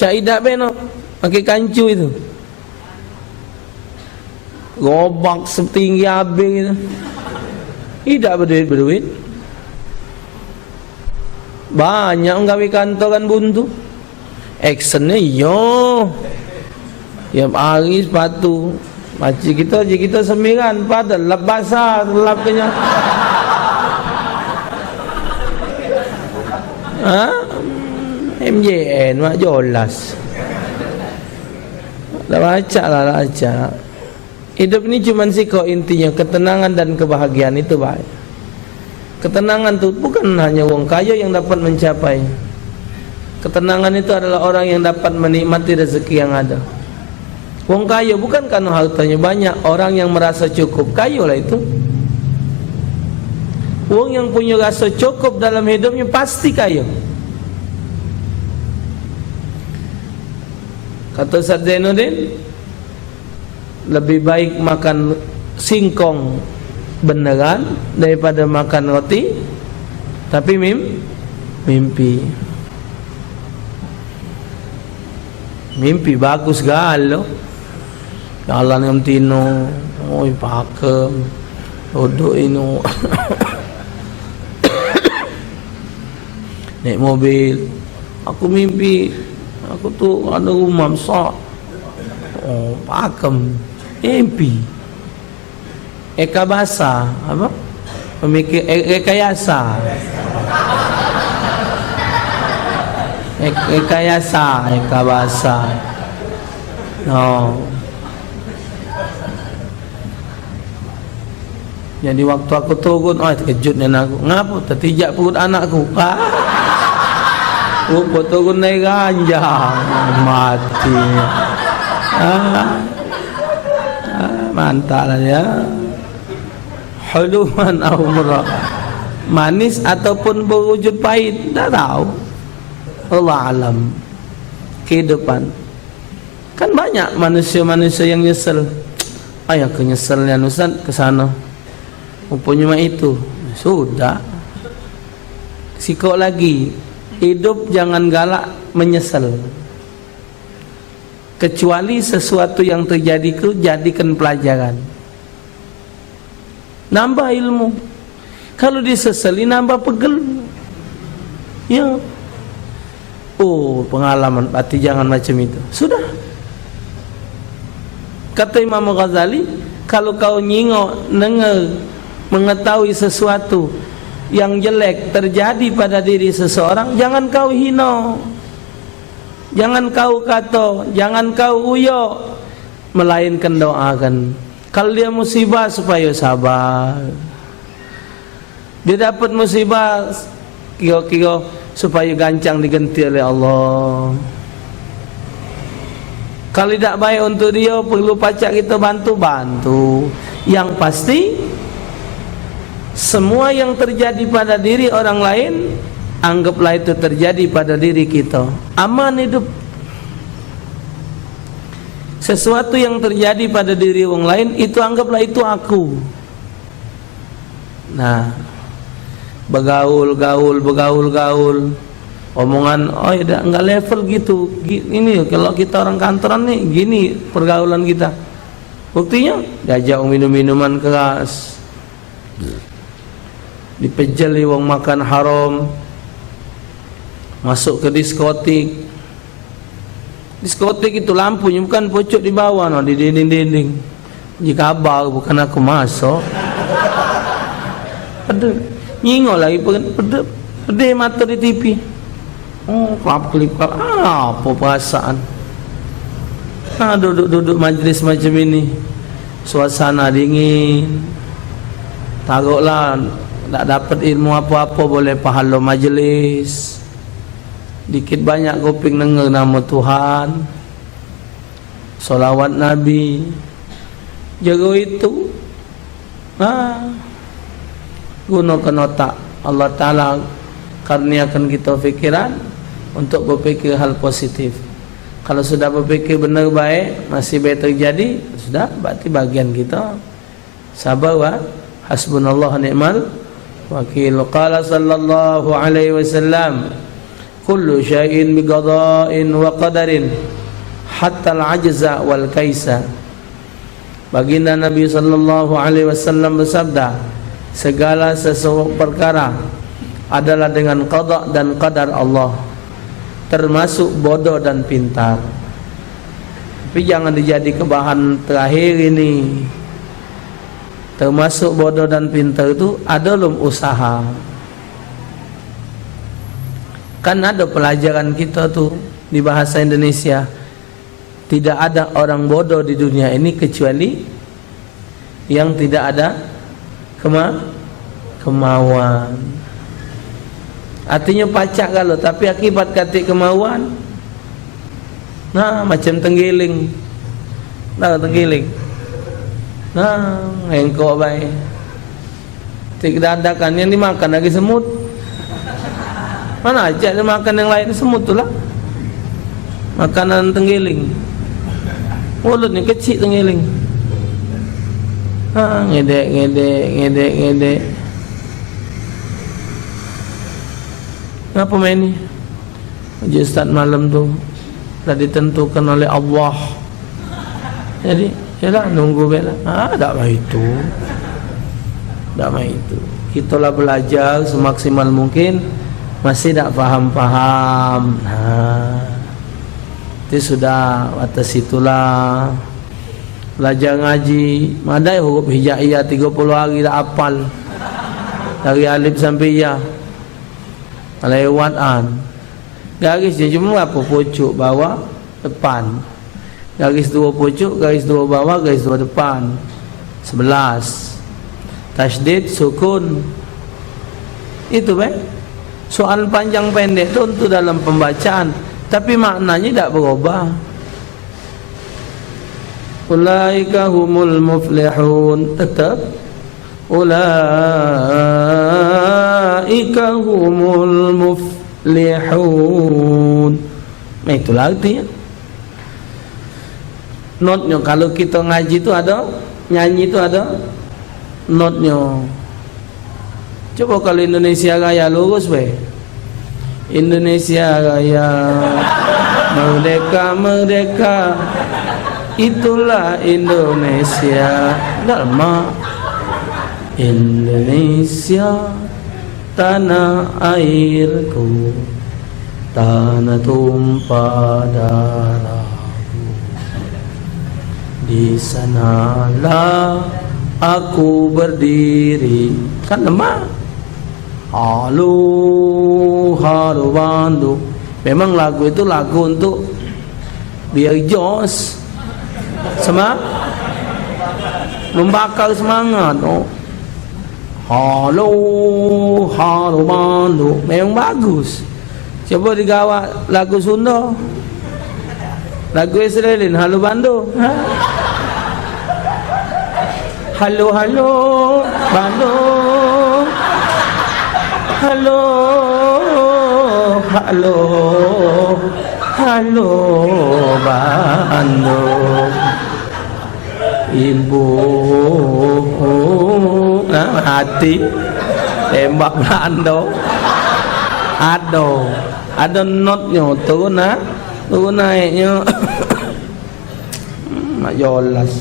Cak idak beno pakai kancu itu. Gobak setinggi habis gitu. Idak berduit. Banyak gawe kantor kan buntu. Actionnya yo. Ya hari sepatu. Makcik kita 9 pada lap basah, lap kenyang. MJN mak jolas. Dah baca lah baca. Hidup ni cuma kok intinya ketenangan dan kebahagiaan itu baik. Ketenangan tu bukan hanya wong kaya yang dapat mencapai. Ketenangan itu adalah orang yang dapat menikmati rezeki yang ada. Wong kaya bukan karena hartanya banyak, orang yang merasa cukup, kaya lah itu. Wong yang punya rasa cukup dalam hidupnya pasti kaya. Kata Ustaz Zainuddin, lebih baik makan singkong beneran daripada makan roti tapi mimpi. Mimpi bagus galo. Jalan yang tino, oi pakem, duduk ino. Naik mobil, aku mimpi aku tu ada rumah besar. Oh, pakem, mimpi. Eka bahasa apa? Pemikir rekayasa. Eka bahasa. No. Jadi waktu aku turun, terkejut dan aku. Ngapa? Tertijak perut anakku. Aku turun naik ranjang. Mati. Mantap lah ya. Huluman umrah. Manis ataupun berwujud pahit, tak tahu. Allah alam. Kehidupan. Kan banyak manusia-manusia yang nyesel. Aku nyeselnya Ustaz ke sana. Rupanya itu. Sudah. Sikok lagi. Hidup jangan galak menyesal. Kecuali sesuatu yang terjadi itu jadikan pelajaran. Nambah ilmu. Kalau disesali nambah pegel. Ya. Oh, pengalaman berarti jangan macam itu. Sudah. Kata Imam Ghazali, kalau kau nyingok mengetahui sesuatu yang jelek terjadi pada diri seseorang, jangan kau hina. Jangan kau kata, jangan kau uyok, melainkan doakan. Kalau dia musibah supaya sabar. Dia dapat musibah kira-kira supaya gancang diganti oleh Allah. Kalau tidak baik untuk dia, perlu pacak kita bantu. Yang pasti semua yang terjadi pada diri orang lain, anggaplah itu terjadi pada diri kita. Aman hidup. Sesuatu yang terjadi pada diri orang lain, itu anggaplah itu aku. Nah, bergaul. Omongan, enggak level gitu. Ini kalau kita orang kantoran nih, gini pergaulan kita. Buktinya diajak minum-minuman keras, dipejeli wong makan haram, masuk ke diskotik. Diskotik itu lampunya bukan pucuk di bawah, di dinding-dinding. Jika abang bukan aku masuk. Pedih, nyingol lagi pedih mata di TV. Oh, kelip apa perasaan? Duduk majlis macam ini, suasana dingin. Taruhlah tak dapat ilmu apa-apa, boleh pahala majlis. Dikit banyak kuping dengar nama Tuhan, solawat Nabi. Jaga itu. Gunakan otak. Allah Ta'ala karniakan kita fikiran, untuk berpikir hal positif. Kalau sudah berpikir benar baik, masih baik terjadi, sudah berarti bagian kita sabar wa hasbunallah ni'mal wakil. Qala sallallahu alaihi wasallam, kullu syai'in biqada'in wa qadarin hatta al-ajza wal kaisa. Baginda Nabi sallallahu alaihi wasallam bersabda, segala sesuatu perkara adalah dengan qada dan qadar Allah, termasuk bodoh dan pintar. Tapi jangan dijadi kebahan terakhir ini. Termasuk bodoh dan pintar itu ada belum usaha. Kan ada pelajaran kita tuh di bahasa Indonesia, tidak ada orang bodoh di dunia ini kecuali yang tidak ada kemauan. Artinya pacak kalau, tapi akibat kata kemauan, nah macam tenggiling, tenggiling, nah engkau baik, tidak ada kan yang dimakan lagi semut, mana aja dia makan yang lain, semut itulah makanan tenggiling, mulutnya kecil tenggiling, ngedek. Ngapa main ni? Ustaz malam tu dah ditentukan oleh Allah. Jadi, yalah nunggu bela. Tak main itu. Tak main itu. Kita lah belajar semaksimal mungkin, masih tak faham-faham. Itu sudah atas itulah. Belajar ngaji, madai huruf hijaiyah 30 hari tak hafal. Dari alif sampai ya. Lewatan garis dia cuma apa, pucuk bawah depan, garis 2 pucuk, garis 2 bawah, garis 2 depan, 11 tasydid sukun. Itu soal panjang pendek itu untuk dalam pembacaan, tapi maknanya tidak berubah. Ulaika humul muflihun, tetap ulaika humul muflihun. Nah itulah artinya. Notnya kalau kita ngaji itu ada, nyanyi itu ada notnya. Coba kalau Indonesia Raya lurus Indonesia Raya merdeka merdeka, itulah Indonesia Dharma. Indonesia tanah airku, tanah tumpah darahku, di sanalah aku berdiri. Kan lemah. Halu halu bandu. Memang lagu itu lagu untuk biar jos, membakar semangat. Halo halo bandu, memang bagus. Coba digawa lagu Sunda, lagu Israelin, halo bandu. Halo halo bandu, halo halo halo bandu. Ibu hati tembak Belanda, ada notnya turun naiknya. Mak jelas.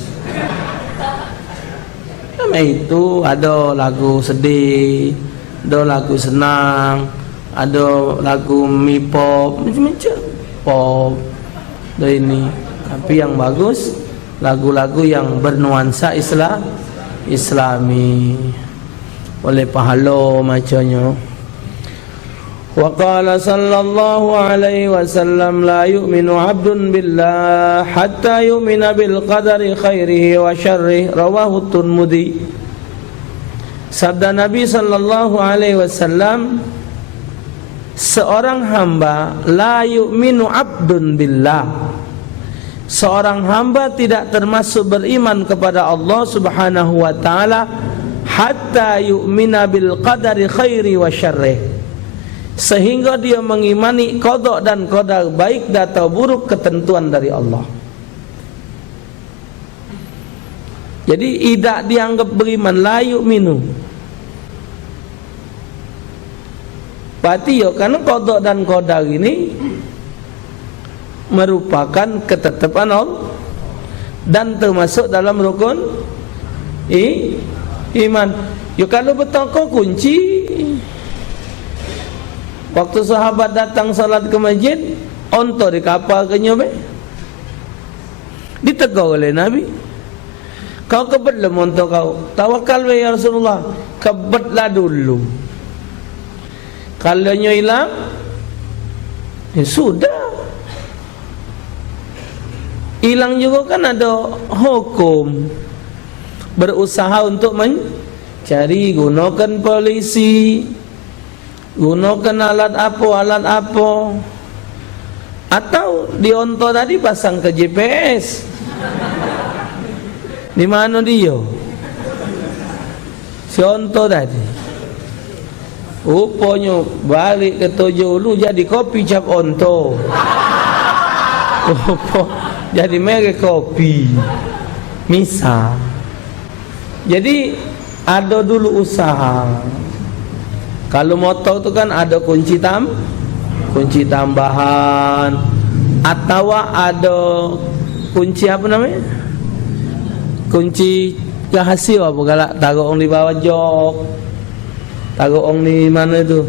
Itu ada lagu sedih, ada lagu senang, ada lagu mipop, macam-macam pop. Dan ini, tapi yang bagus lagu-lagu yang bernuansa Islami, oleh pahala macamnya. Wa qala sallallahu alaihi wasallam, la yu'minu 'abdun billah hatta yu'mina bil qadari khairihi wa syarrihi, rawahu Tirmidzi. Sabda Nabi sallallahu alaihi wasallam, seorang hamba, la yu'minu 'abdun billah, seorang hamba tidak termasuk beriman kepada Allah Subhanahu wa taala hatta yu'mina bil qadari khairi wa syarrih, sehingga dia mengimani qada dan qadar, baik atau buruk ketentuan dari Allah. Jadi tidak dianggap beriman, la yu'minu. Berarti ya, karena qada dan qadar ini merupakan ketetapan Allah dan termasuk dalam rukun iman. Ya kalau betul kau kunci. Waktu sahabat datang salat ke masjid, onto di kapal ke nyobe, ditegur oleh Nabi, kau kebetlah onto kau, tawakal ya Rasulullah, kebetlah dulu. Kalau nyo hilang, ya sudah. Hilang juga kan ada hukum. Berusaha untuk mencari, gunakan polisi, gunakan alat apa, atau di onto tadi pasang ke GPS. Di mana dia? Si onto tadi. Rupanya balik ke Tojolu jadi kopi cap onto. Jadi merek kopi misal. Jadi ada dulu usaha. Kalau motor itu kan ada kunci tambahan, atau ada kunci apa namanya? Kunci rahasia apa galak taruh orang di bawah jok. Taruh orang di mana itu?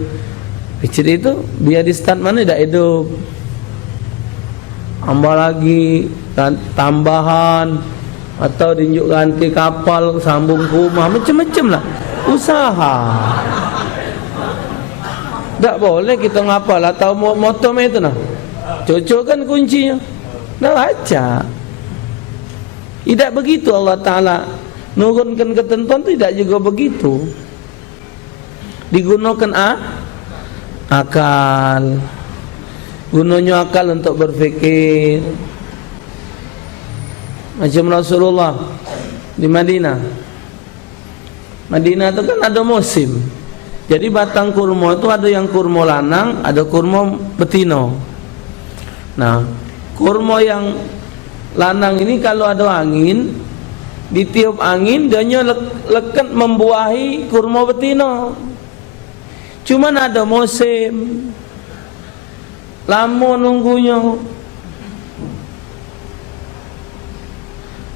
Kecil itu biar di start mana tidak hidup. Tambah lagi tambahan, atau tunjuk ganti kapal, sambung ke rumah, macam-macam lah usaha. Tak boleh kita ngapal atau motor itu nah, cocokkan kuncinya, dah baca. Tidak begitu Allah Ta'ala nurunkan ketentuan, tidak juga begitu. Digunakan akal. Gunanya akal untuk berfikir. Macam Rasulullah di Madinah. Madinah itu kan ada musim. Jadi batang kurma itu ada yang kurma lanang, ada kurma betino. Nah, kurma yang lanang ini kalau ada angin, ditiup angin, dia leket membuahi kurma betino. Cuman ada musim, lama nunggunya.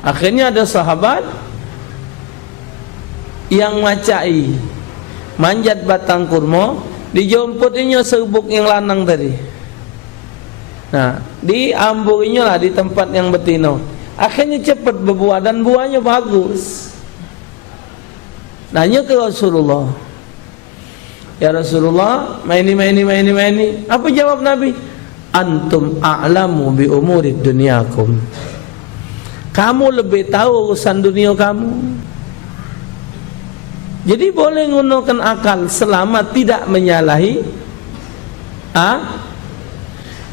Akhirnya ada sahabat yang macai, manjat batang kurma, dijomputinya serbuk yang lanang tadi. Nah, diamburinya lah di tempat yang betino. Akhirnya cepat berbuah dan buahnya bagus. Nanya ke Rasulullah, ya Rasulullah, maini. Apa jawab Nabi? Antum a'lamu bi umurid dunyakum. Kamu lebih tahu urusan dunia kamu. Jadi boleh menggunakan akal selama tidak menyalahi.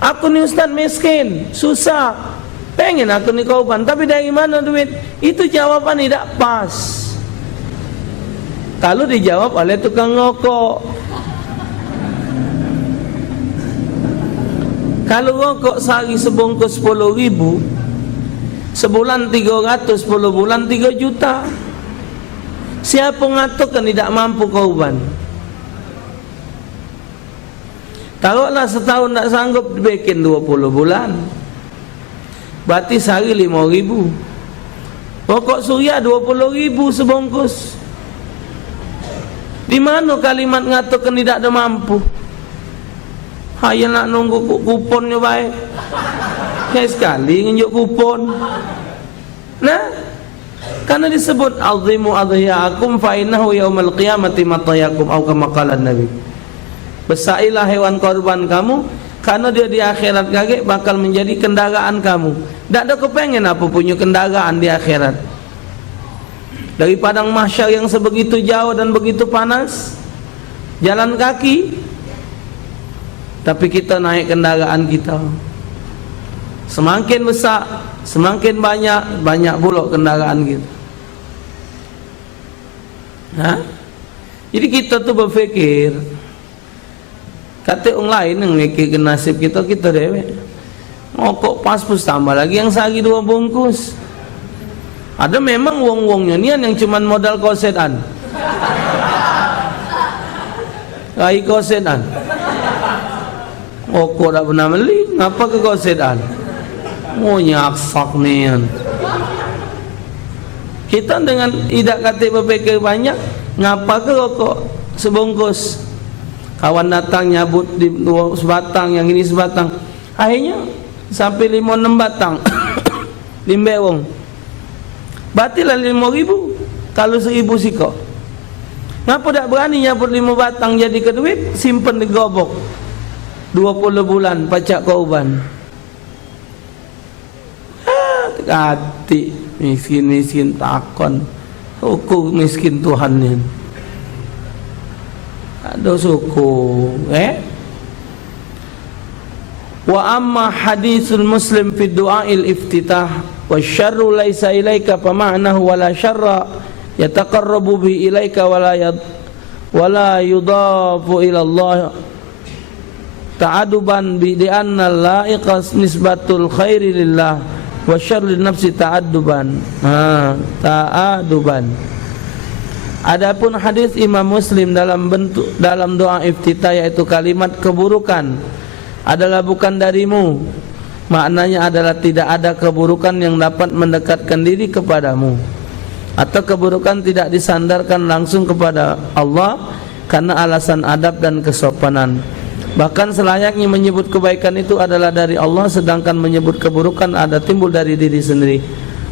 Aku ni ustaz miskin, susah, pengen aku ni kauban, tapi dari mana duit? Itu jawaban tidak pas. Kalau dijawab oleh tukang rokok. Kalau rokok sehari sebungkus 10.000, sebulan 300, 10 bulan 3 juta. Siapa ngatakan tidak mampu kauban? Taruhlah setahun tak sanggup bikin 20 bulan, berarti sehari 5.000. Rokok surya 20.000 sebungkus. Di mana kalimat ngatakan tidak ada mampu? Hanya nak nunggu kuponnya baik. Kayak sekali ngunjuk kupon. Nah, karena disebut azimu adhiyakum fa innahu yaumal qiyamati matayakum atau kama qala Nabi. Besailah hewan korban kamu, karena dia di akhirat kagak bakal menjadi kendaraan kamu. Tak ada kepengen apa punya kendaraan di akhirat. Dari padang mahsyar yang sebegitu jauh dan begitu panas, jalan kaki, tapi kita naik kendaraan kita. Semakin besar, semakin banyak pula kendaraan kita. Jadi kita tu berfikir, Kata orang lain yang mikirkan nasib kita, kita dewek. Ngokok pas pus tambah lagi yang sehari 2 bungkus. Ada memang wong-wongnya ni yang cuman modal kosetan. Rai kosetan. Ngokok tak pernah beli, ngapa ke kosetan? Oh nyaksak ni kan. Kita dengan idak kata berpikir banyak, ngapa ke rokok sebungkus? Kawan datang nyabut di 2 sebatang, yang ini sebatang. Akhirnya sampai 5-6 batang. Limbe wong. Batilah 5.000 kalau 1.000 sikok. Ngapa tak berani nyabut 5 batang jadi ke duit, simpen di gobok 20 bulan pacak korban. Hati miskin-miskin takon hukum miskin Tuhan ni. Ada suku wa amma hadisul muslim fi du'ail iftitah wa syarru laisa ilaika fa ma'nahu wala syarra yataqarrabu bi ilaika wala yudafu ila Allah ta'aduban bi anna la'iqas nisbatul khairi lillah wa syarri nafsi ta'adduban. Ta'aduban. Adapun hadis Imam Muslim dalam doa iftitah, yaitu kalimat keburukan adalah bukan darimu, maknanya adalah tidak ada keburukan yang dapat mendekatkan diri kepadamu, atau keburukan tidak disandarkan langsung kepada Allah karena alasan adab dan kesopanan. Bahkan selayaknya menyebut kebaikan itu adalah dari Allah, sedangkan menyebut keburukan ada timbul dari diri sendiri.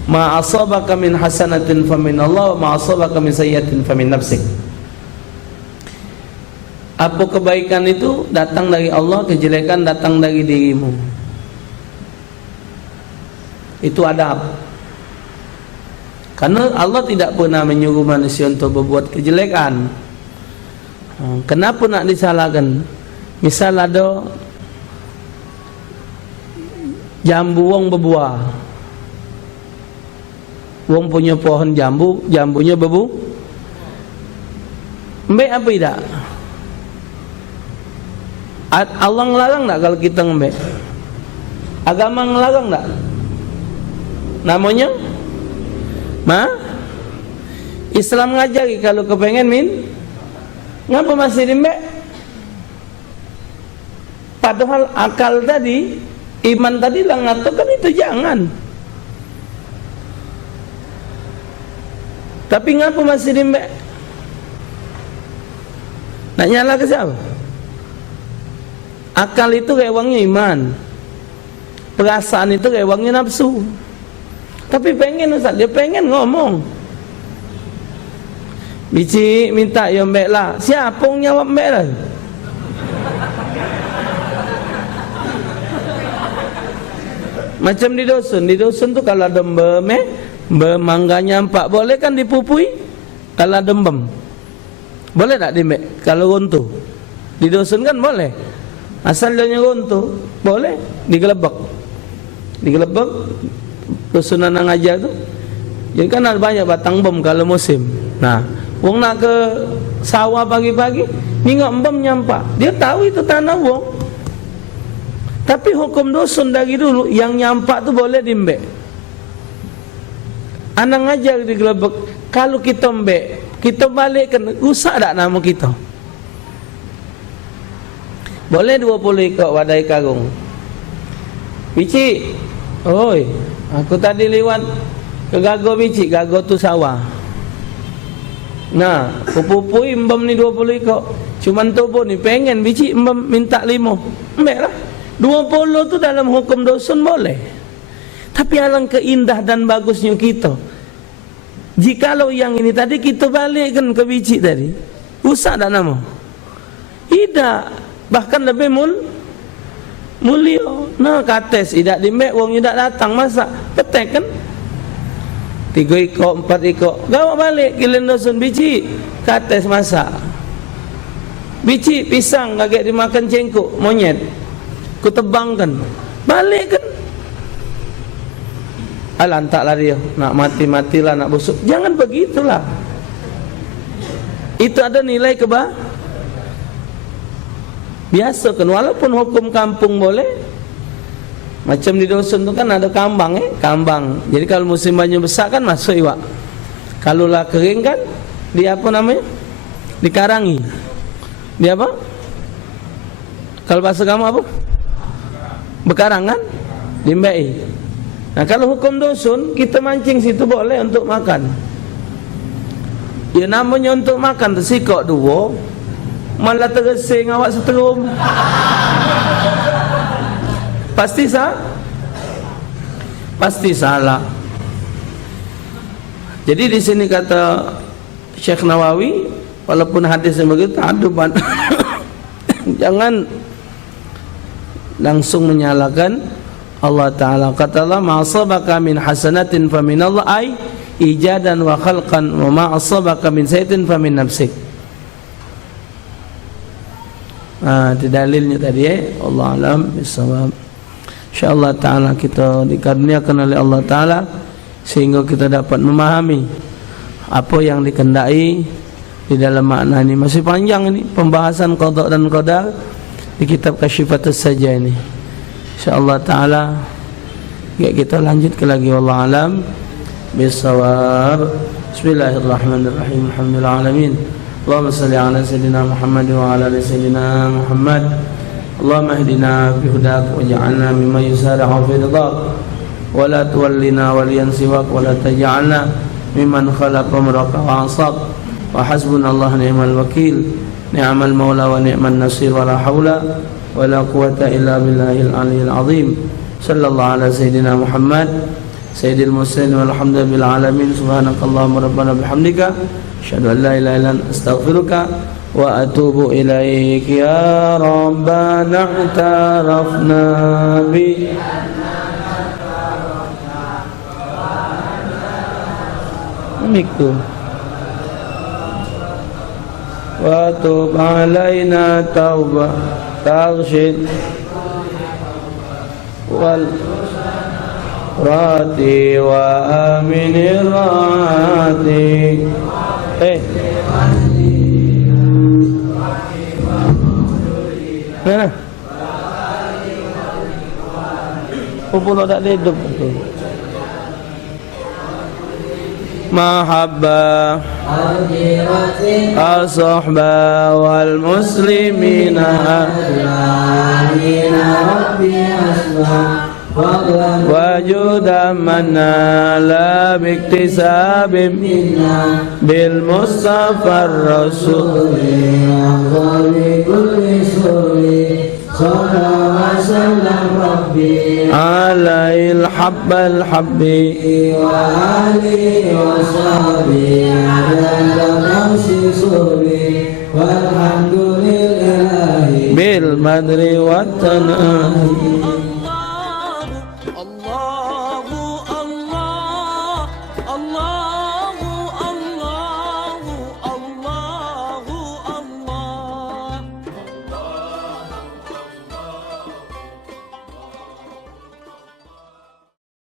Ma asabaka min hasanatin famin Allah, wa ma asabaka min sayyi'atin famin nafsik. Apa kebaikan itu datang dari Allah, kejelekan datang dari dirimu. Itu adab. Karena Allah tidak pernah menyuruh manusia untuk berbuat kejelekan. Kenapa nak disalahkan? Misal ada jambu wong berbuah, wong punya pohon jambu, jambunya bebu, mbek apa tidak? Allah ngelarang tak kalau kita ngembek? Agama ngelarang tak? Namanya Islam ngajari kalau kepengen ngapa masih dimbek? Padahal akal tadi, iman tadi lah ngatakan itu jangan. Tapi ngapa masih dimbek? Nak nyala ke siapa? Akal itu kayak wangnya iman, perasaan itu kayak wangnya nafsu. Tapi pengen Ustaz, dia pengen ngomong. Bici minta ya mbek lah. Siapa yang jawab mbek lah? Macam di dusun tu kalau ada mangganya 4 boleh kan dipupui? Kalau ada boleh tak dimbek? Kalau runtuh di dusun kan boleh, asal dia runtuh boleh digelebek dusunan yang ajar tu. Jadi kan ada banyak batang bom kalau musim. Nah, wong nak ke sawah pagi-pagi ningok bom nyampak, dia tahu itu tanah wong. Tapi hukum dusun dari dulu yang nyampak tu boleh dimbek. Anak ngajar digelebek. Kalau kita mbek, kita balikkan, rusak tak nama kita? Boleh 20 ekor wadai karung. Bici, oi, aku tadi lewat ke Gago bici, Gago tu sawah. Nah, pupui mbam ni 20 ekor. Cuman tu pun ni pengen bici mbam minta 5. Mbek lah. 20 tu dalam hukum dusun boleh. Tapi alangkah indah dan bagusnya kita, jikalau yang ini tadi kita balikkan ke biji tadi, rusak tak nama? Tidak, bahkan lebih mulia. Nah, kates tidak dimek, wong tidak datang masak, petek kan? 3 ekor, 4 ekor, gawa balik kilen dusun biji, kates masak. Biji pisang kaget dimakan cengkuk monyet, ku tebangkan, balik kan? Alantaklah dia, nak mati-matilah, nak busuk. Jangan begitulah. Itu ada nilai Biasa kan, walaupun hukum kampung boleh. Macam di dusun tu kan ada kambang kambang. Jadi kalau musim banyu besar kan masuk iwak. Kalau lah kering kan dia apa namanya? Dikarangi. Dia apa? Kalau bahasa kamu apa? Bekarang kan? Dimbai. Nah kalau hukum dusun kita mancing situ boleh untuk makan. Ya namanya untuk makan tersikok dua, malah tergesing awak seterum. Pasti salah. Jadi di sini kata Syekh Nawawi, walaupun hadisnya begitu, jangan langsung menyalahkan Allah Ta'ala. Kata Allah, ma'asabaka min hasanatin famin Allah, ay ijadan wa khalqan, wa ma'asabaka min sayyitin famin nafsik. Itu dalilnya tadi Allah alam bisawab. InsyaAllah Ta'ala kita dikaruniakan oleh Allah Ta'ala sehingga kita dapat memahami apa yang dikendaki di dalam makna ini. Masih panjang ini pembahasan qada dan qadar di kitab Kasyifatus Saja ini. InsyaAllah Ta'ala kita lanjut ke lagi. Wallahu alam bisawab. Bismillahirrahmanirrahim. Alhamdulillahalamin. Allahumma salli ala Sayyidina Muhammad wa ala ali Sayyidina Muhammad. Allahumma ihdina bihudak waj'alna mimman yusari'u fi ridhak wa la tuwallina waliyan siwak wa la taj'alna mimman khalaqa amraka wa 'asab wa hasbunallahu ni'mal wakil ni'mal maula wa ni'man nasir wa la haula wa la quwwata illa billahil aliyyil azim. Sallallahu ala sayyidina Muhammad sayyidil mursalin walhamdulillahi alamin. Subhanakallahumma rabbana bihamdika asyhadu an la ilaha illa anta astaghfiruka wa atubu ilaik. Ya Rabbana i'tarafna bi amiku wa tub alaina tauba tarshid wal rati wa aminir rati. Mana? Pupun tak hidup tu. Mahabbah as-sahba wal muslimina wajudan manna la biktisabim bil mustafa rasul alail habbal habbi wa ali wa sahbi walhamdulillahi bil madri wa tanahi. Allah